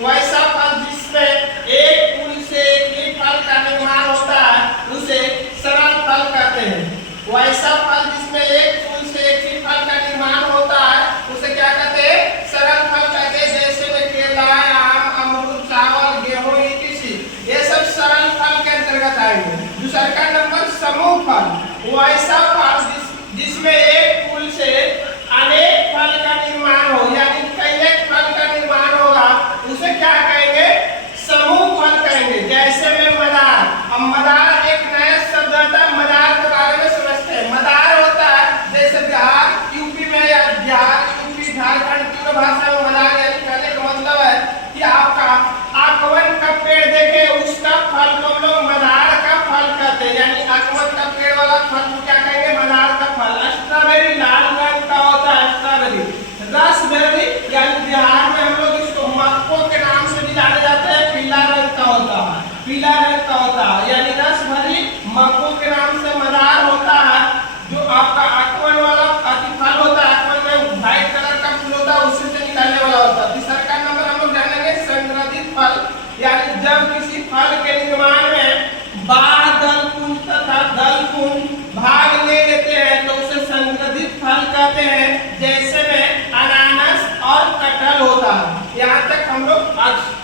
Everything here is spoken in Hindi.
वैसा फल जिसमें एक फूल से एक ही फल का निर्माण होता है उसे सरल फल कहते हैं। वैसा फल जिसमें एक फूल से एक ही फल का निर्माण होता है उसे क्या कहते हैं? सरल फल कहते हैं। जैसे में केला, आम, अमरूद, चावल, गेहूं, ईटिसी, ये सब सरल फल के अंतर्गत आएंगे। दूसरा का नंबर समूह फल। वैसा फल जिसमें एक फूल से अनेक फल का निर्माण हो, यानी कई एक फल का निर्माण होगा, उसे क्या कहेंगे? समूह फल कहेंगे। जैसे में मदार। अब मदार एक नया शब्द आता है, मदार के बारे में समझते हैं। मदार होता है जैसे बिहार यूपी में, या बिहार यूपी झारखंड तीनों भाषा में मदार यानी कहने का मतलब है कि आपका आकवन का पेड़ देखे उसका फल को हम लोग मदार का फल कहते हैं। यानी आकवन का पेड़ वाला फल को क्या कहेंगे? मदार का फल। स्ट्रॉबेरी लाल रंग का होता है, स्ट्रॉबेरी। रसबेरी यानी बिहार में हम लोग इसको मक्को के नाम से भी जाने जाते हैं, पीला रंग का होता है, पीला रंग का होता है। यानी रसभरी मक्को के नाम से मदार होता है। जो आपका आकवन वाला फल होता है, आकवन में व्हाइट कलर का फूल होता है, उससे से निकलने वाला होता है। तीसरा का नंबर हम लोग जानेंगे संग्रहित फल। यानी जब किसी फल के निर्माण में बाह्य दलकुंज तथा दलकुंज भाग ले लेते हैं तो उसे संग्रहित फल कहते हैं। जैसे में अनानास और कटहल होता है। यहाँ तक हम लोग आज